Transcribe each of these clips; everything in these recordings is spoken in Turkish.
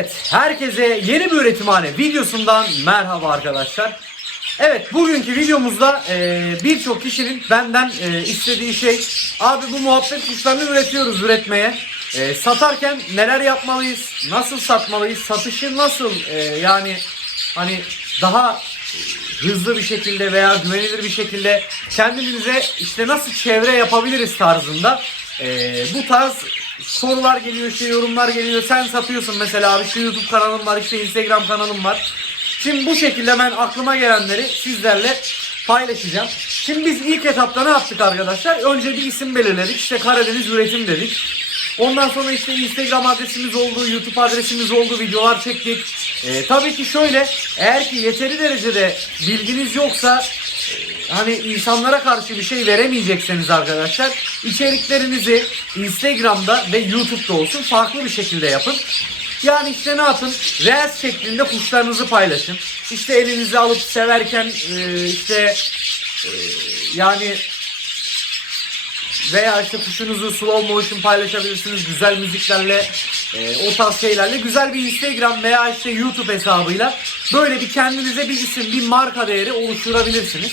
Evet, herkese yeni bir üretimhane videosundan merhaba arkadaşlar. Evet, bugünkü videomuzda e, birçok kişinin benden e, istediği şey, abi bu muhabbet kuşlarını üretiyoruz üretmeye. E, satarken neler yapmalıyız, nasıl satmalıyız, satışı nasıl e, yani hani daha hızlı bir şekilde veya güvenilir bir şekilde kendimize işte nasıl çevre yapabiliriz tarzında e, bu tarz sorular geliyor işte yorumlar geliyor. Sen satıyorsun mesela abi. Şu YouTube kanalım var işte Instagram kanalım var. Şimdi bu şekilde ben aklıma gelenleri sizlerle paylaşacağım. Şimdi biz ilk etapta ne yaptık arkadaşlar? Önce bir isim belirledik. İşte Karadeniz üretim dedik. Ondan sonra işte Instagram adresimiz oldu, YouTube adresimiz oldu, videolar çektik. Ee, tabii ki şöyle, eğer ki yeteri derecede bilginiz yoksa hani insanlara karşı bir şey veremeyecekseniz arkadaşlar içeriklerinizi Instagram'da ve YouTube'da olsun farklı bir şekilde yapın. Yani işte ne yapın? Reels şeklinde kuşlarınızı paylaşın. İşte elinize alıp severken e, işte e, yani veya işte kuşunuzu slow motion paylaşabilirsiniz güzel müziklerle e, o tarz şeylerle güzel bir Instagram veya işte YouTube hesabıyla böyle bir kendinize bir isim bir marka değeri oluşturabilirsiniz.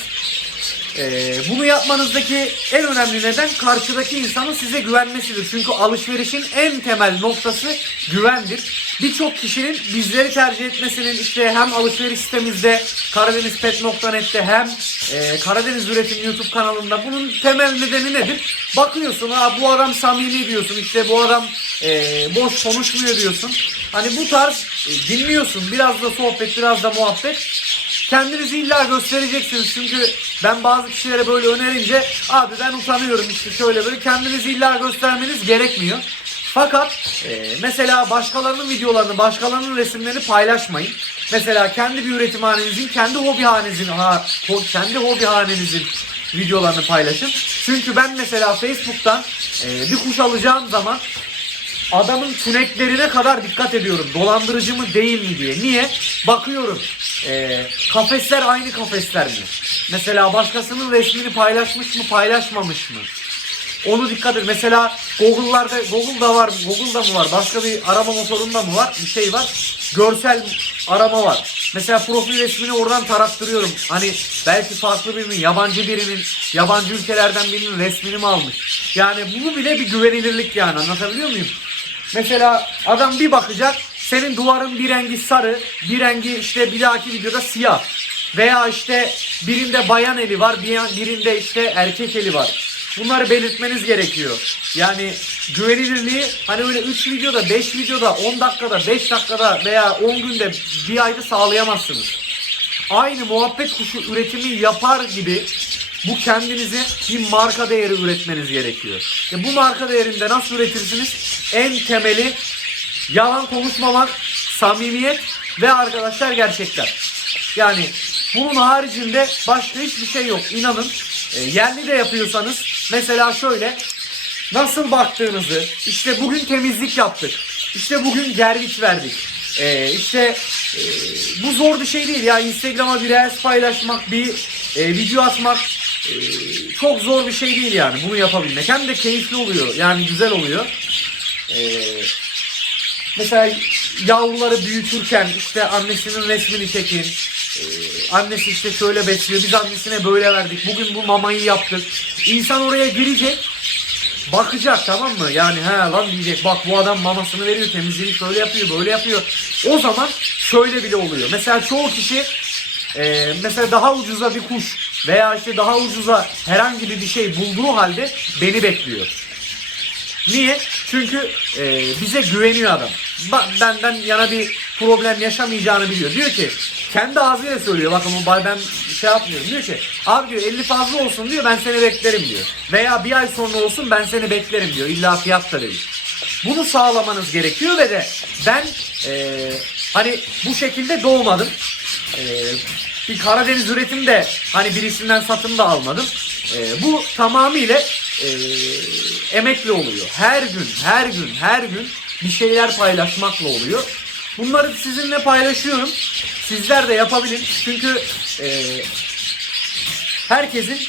E, bunu yapmanızdaki en önemli neden karşıdaki insanın size güvenmesidir. Çünkü alışverişin en temel noktası güvendir. Birçok kişinin bizleri tercih etmesinin işte hem alışveriş sitemizde karadenizpet.net'te hem e, Karadeniz Üretim YouTube kanalında bunun temel nedeni nedir? Bakıyorsun ha bu adam samimi diyorsun işte bu adam e, boş konuşmuyor diyorsun. Hani bu tarz e, dinliyorsun biraz da sohbet biraz da muhabbet kendinizi illa göstereceksiniz çünkü ben bazı kişilere böyle önerince abi ben utanıyorum işte şöyle böyle kendinizi illa göstermeniz gerekmiyor. Fakat e, mesela başkalarının videolarını, başkalarının resimlerini paylaşmayın. Mesela kendi bir üretimhanenizin, kendi hobihanenizin, ha, ho, kendi hobihanenizin videolarını paylaşın. Çünkü ben mesela Facebook'tan e, bir kuş alacağım zaman adamın tüneklerine kadar dikkat ediyorum. Dolandırıcı mı değil mi diye. Niye? Bakıyorum. Ee, kafesler aynı kafesler mi? Mesela başkasının resmini paylaşmış mı paylaşmamış mı? Onu dikkat et. Mesela Google'larda Google'da var, Google'da mı var? Başka bir arama motorunda mı var? Bir şey var. Görsel arama var. Mesela profil resmini oradan tarattırıyorum. Hani belki farklı birinin, yabancı birinin, yabancı ülkelerden birinin resmini mi almış? Yani bunu bile bir güvenilirlik yani. Anlatabiliyor muyum? Mesela adam bir bakacak senin duvarın bir rengi sarı, bir rengi işte bir dahaki videoda siyah. Veya işte birinde bayan eli var, bir- birinde işte erkek eli var. Bunları belirtmeniz gerekiyor. Yani güvenilirliği hani öyle 3 videoda, 5 videoda, 10 dakikada, 5 dakikada veya 10 günde bir ayda sağlayamazsınız. Aynı muhabbet kuşu üretimi yapar gibi bu kendinize bir marka değeri üretmeniz gerekiyor. E bu marka değerinde nasıl üretirsiniz? En temeli yalan konuşmamak, samimiyet ve arkadaşlar gerçekler. Yani bunun haricinde başka hiçbir şey yok. İnanın e, yerli de yapıyorsanız mesela şöyle nasıl baktığınızı işte bugün temizlik yaptık. İşte bugün gervik verdik. E, işte e, bu zor bir şey değil ya Instagram'a bir reels paylaşmak, bir e, video atmak e, çok zor bir şey değil yani bunu yapabilmek. Hem de keyifli oluyor yani güzel oluyor. E, mesela yavruları büyütürken işte annesinin resmini çekin. Ee, annesi işte şöyle besliyor. Biz annesine böyle verdik. Bugün bu mamayı yaptık. İnsan oraya girecek. Bakacak tamam mı? Yani he lan diyecek bak bu adam mamasını veriyor temizliğini şöyle yapıyor böyle yapıyor. O zaman şöyle bile oluyor. Mesela çoğu kişi e, mesela daha ucuza bir kuş veya işte daha ucuza herhangi bir şey bulduğu halde beni bekliyor. Niye? Çünkü e, bize güveniyor adam. Ba- benden yana bir problem yaşamayacağını biliyor. Diyor ki kendi ağzıyla söylüyor. Bakın bu ben şey yapmıyorum. Diyor ki abi diyor 50 fazla olsun diyor ben seni beklerim diyor. Veya bir ay sonra olsun ben seni beklerim diyor. İlla fiyat da değil. Bunu sağlamanız gerekiyor ve de ben e, hani bu şekilde doğmadım. E, bir Karadeniz üretim de hani birisinden satın da almadım. E, bu tamamıyla e, emekli oluyor. Her gün, her gün, her gün bir şeyler paylaşmakla oluyor. Bunları sizinle paylaşıyorum. Sizler de yapabilin. Çünkü e, herkesin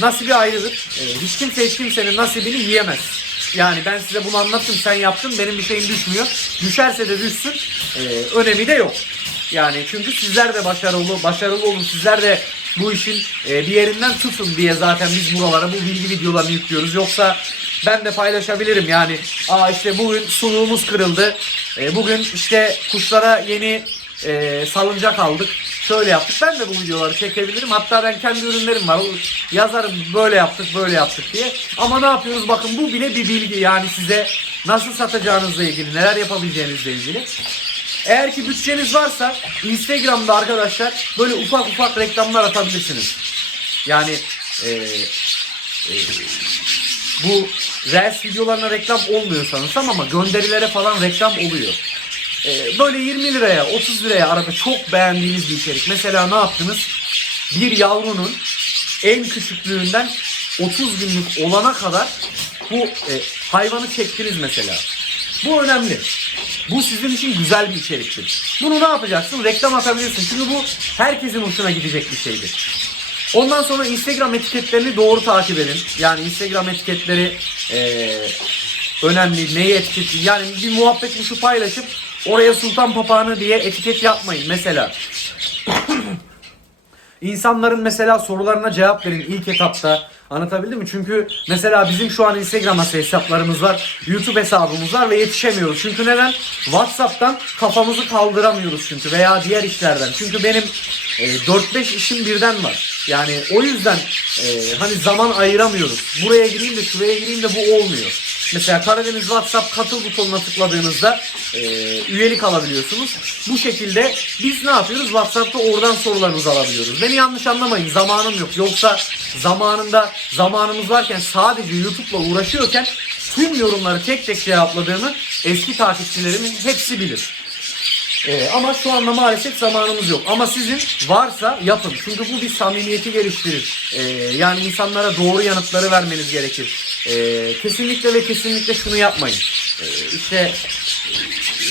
nasibi ayrıdır. E, hiç kimse hiç kimsenin nasibini yiyemez. Yani ben size bunu anlattım sen yaptın benim bir şeyim düşmüyor. Düşerse de düşsün e, önemi de yok. Yani çünkü sizler de başarılı başarılı olun sizler de bu işin e, bir yerinden tutun diye zaten biz buralara bu bilgi videolarını yüklüyoruz. Yoksa ben de paylaşabilirim yani. Aa işte bugün suluğumuz kırıldı. E, bugün işte kuşlara yeni e, salıncak aldık. Şöyle yaptık. Ben de bu videoları çekebilirim. Hatta ben kendi ürünlerim var. Yazarım böyle yaptık böyle yaptık diye. Ama ne yapıyoruz? Bakın bu bile bir bilgi. Yani size nasıl satacağınızla ilgili, neler yapabileceğinizle ilgili. Eğer ki bütçeniz varsa Instagram'da arkadaşlar böyle ufak ufak reklamlar atabilirsiniz. Yani e, e, bu Reels videolarına reklam olmuyor sanırsam ama gönderilere falan reklam oluyor. E, böyle 20 liraya 30 liraya arada çok beğendiğiniz bir içerik. Mesela ne yaptınız? Bir yavrunun en küçüklüğünden 30 günlük olana kadar bu e, hayvanı çektiniz mesela. Bu önemli. Bu sizin için güzel bir içeriktir. Bunu ne yapacaksın? Reklam atabilirsin. Çünkü bu herkesin hoşuna gidecek bir şeydir. Ondan sonra Instagram etiketlerini doğru takip edin. Yani Instagram etiketleri eee, önemli. Neyi etiket? Yani bir muhabbet kuşu paylaşıp oraya Sultan Papağanı diye etiket yapmayın. Mesela İnsanların mesela sorularına cevap verin ilk etapta. Anlatabildim mi? Çünkü mesela bizim şu an Instagram hesaplarımız var. YouTube hesabımız var ve yetişemiyoruz. Çünkü neden? WhatsApp'tan kafamızı kaldıramıyoruz çünkü veya diğer işlerden. Çünkü benim e, 4-5 işim birden var. Yani o yüzden e, hani zaman ayıramıyoruz. Buraya gireyim de şuraya gireyim de bu olmuyor. Mesela Karadeniz WhatsApp katıl butonuna tıkladığınızda e, üyelik alabiliyorsunuz. Bu şekilde biz ne yapıyoruz? WhatsApp'ta oradan sorularınızı alabiliyoruz. Beni yanlış anlamayın. Zamanım yok. Yoksa zamanında zamanımız varken sadece YouTube'la uğraşıyorken tüm yorumları tek tek cevapladığımı eski takipçilerimin hepsi bilir. Ee, ama şu anda maalesef zamanımız yok. Ama sizin varsa yapın. Çünkü bu bir samimiyeti geliştirir. Ee, yani insanlara doğru yanıtları vermeniz gerekir. Ee, kesinlikle ve kesinlikle şunu yapmayın. Ee, işte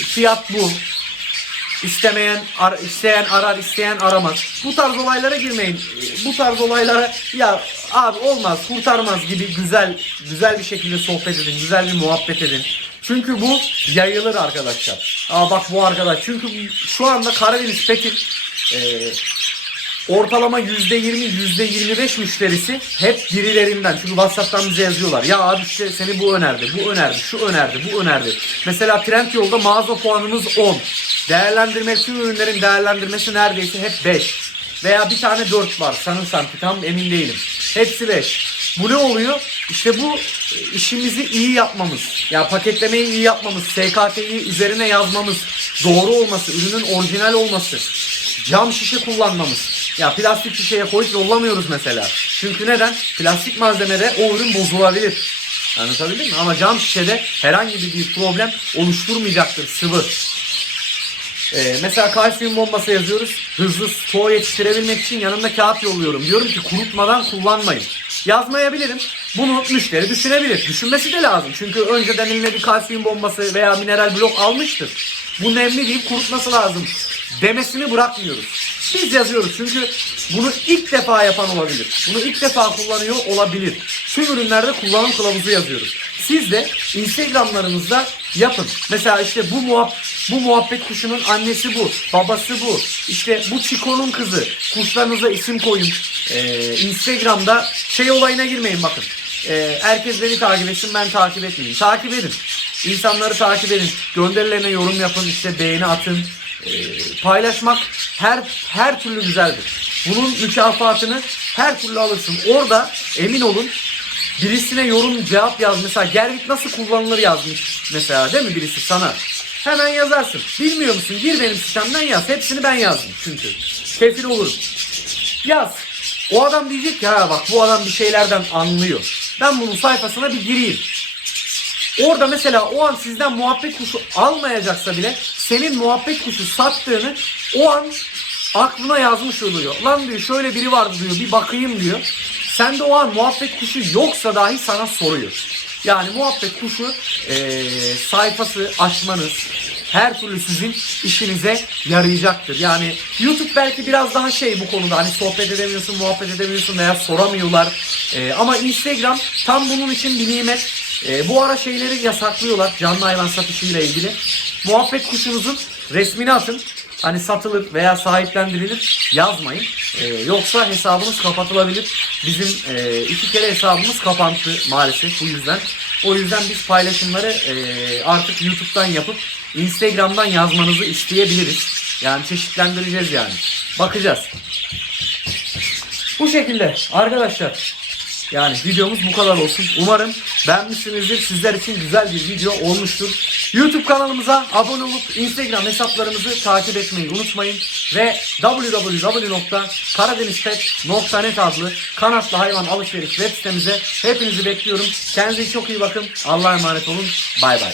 fiyat bu. İstemeyen ar- isteyen arar, isteyen aramaz. Bu tarz olaylara girmeyin. Ee, Bu tarz olaylara ya abi olmaz, kurtarmaz gibi güzel güzel bir şekilde sohbet edin, güzel bir muhabbet edin. Çünkü bu yayılır arkadaşlar. Aa bak bu arkadaş. Çünkü şu anda Karadeniz Pekin e, ortalama %20, %25 müşterisi hep birilerinden. Çünkü WhatsApp'tan bize yazıyorlar. Ya abi işte seni bu önerdi, bu önerdi, şu önerdi, bu önerdi. Mesela Trendyol'da mağaza puanımız 10. Değerlendirme, tüm ürünlerin değerlendirmesi neredeyse hep 5. Veya bir tane 4 var sanırsam ki tam emin değilim. Hepsi 5. Bu ne oluyor? İşte bu işimizi iyi yapmamız. Ya paketlemeyi iyi yapmamız, SKT'yi üzerine yazmamız, doğru olması, ürünün orijinal olması, cam şişe kullanmamız. Ya plastik şişeye koyup yollamıyoruz mesela. Çünkü neden? Plastik malzemede o ürün bozulabilir. Anlatabildim mi? Ama cam şişede herhangi bir problem oluşturmayacaktır sıvı. Ee, mesela kalsiyum bombası yazıyoruz. Hızlı stoğu yetiştirebilmek için yanımda kağıt yolluyorum. Diyorum ki kurutmadan kullanmayın. Yazmayabilirim. Bunu müşteri düşünebilir. Düşünmesi de lazım. Çünkü önceden eline bir kalsiyum bombası veya mineral blok almıştır. Bu nemli değil kurutması lazım. Demesini bırakmıyoruz. Biz yazıyoruz çünkü bunu ilk defa yapan olabilir. Bunu ilk defa kullanıyor olabilir. Tüm ürünlerde kullanım kılavuzu yazıyoruz. Siz de Instagramlarınızda yapın. Mesela işte bu muhab bu muhabbet kuşunun annesi bu, babası bu. İşte bu Çiko'nun kızı. Kuşlarınıza isim koyun. Ee, Instagram'da şey olayına girmeyin bakın. Ee, herkes beni takip etsin ben takip etmeyeyim. Takip edin. İnsanları takip edin. Gönderilerine yorum yapın. işte beğeni atın. Ee, paylaşmak her her türlü güzeldir. Bunun mükafatını her türlü alırsın. Orada emin olun birisine yorum cevap yaz. Mesela Gervik nasıl kullanılır yazmış mesela değil mi birisi sana? Hemen yazarsın. Bilmiyor musun? Gir benim sistemden yaz. Hepsini ben yazdım çünkü. Kefil olurum. Yaz. O adam diyecek ki ha bak bu adam bir şeylerden anlıyor. Ben bunun sayfasına bir gireyim. Orada mesela o an sizden muhabbet kuşu almayacaksa bile senin muhabbet kuşu sattığını o an aklına yazmış oluyor. Lan diyor şöyle biri vardı diyor bir bakayım diyor. Sen de o an muhabbet kuşu yoksa dahi sana soruyor. Yani muhabbet kuşu eee, sayfası açmanız her türlü sizin işinize yarayacaktır. Yani YouTube belki biraz daha şey bu konuda hani sohbet edemiyorsun, muhabbet edemiyorsun veya soramıyorlar. Eee, ama Instagram tam bunun için bir nimet. E, bu ara şeyleri yasaklıyorlar canlı hayvan satışıyla ilgili. Muhabbet kuşunuzun resmini atın. Hani satılır veya sahiplendirilir yazmayın. E, yoksa hesabınız kapatılabilir. Bizim e, iki kere hesabımız kapandı maalesef bu yüzden. O yüzden biz paylaşımları e, artık YouTube'dan yapıp Instagram'dan yazmanızı isteyebiliriz. Yani çeşitlendireceğiz yani. Bakacağız. Bu şekilde arkadaşlar. Yani videomuz bu kadar olsun. Umarım beğenmişsinizdir. Sizler için güzel bir video olmuştur. YouTube kanalımıza abone olup Instagram hesaplarımızı takip etmeyi unutmayın. Ve www.karadenizpet.net adlı kanatlı hayvan alışveriş web sitemize hepinizi bekliyorum. Kendinize çok iyi bakın. Allah'a emanet olun. Bay bay.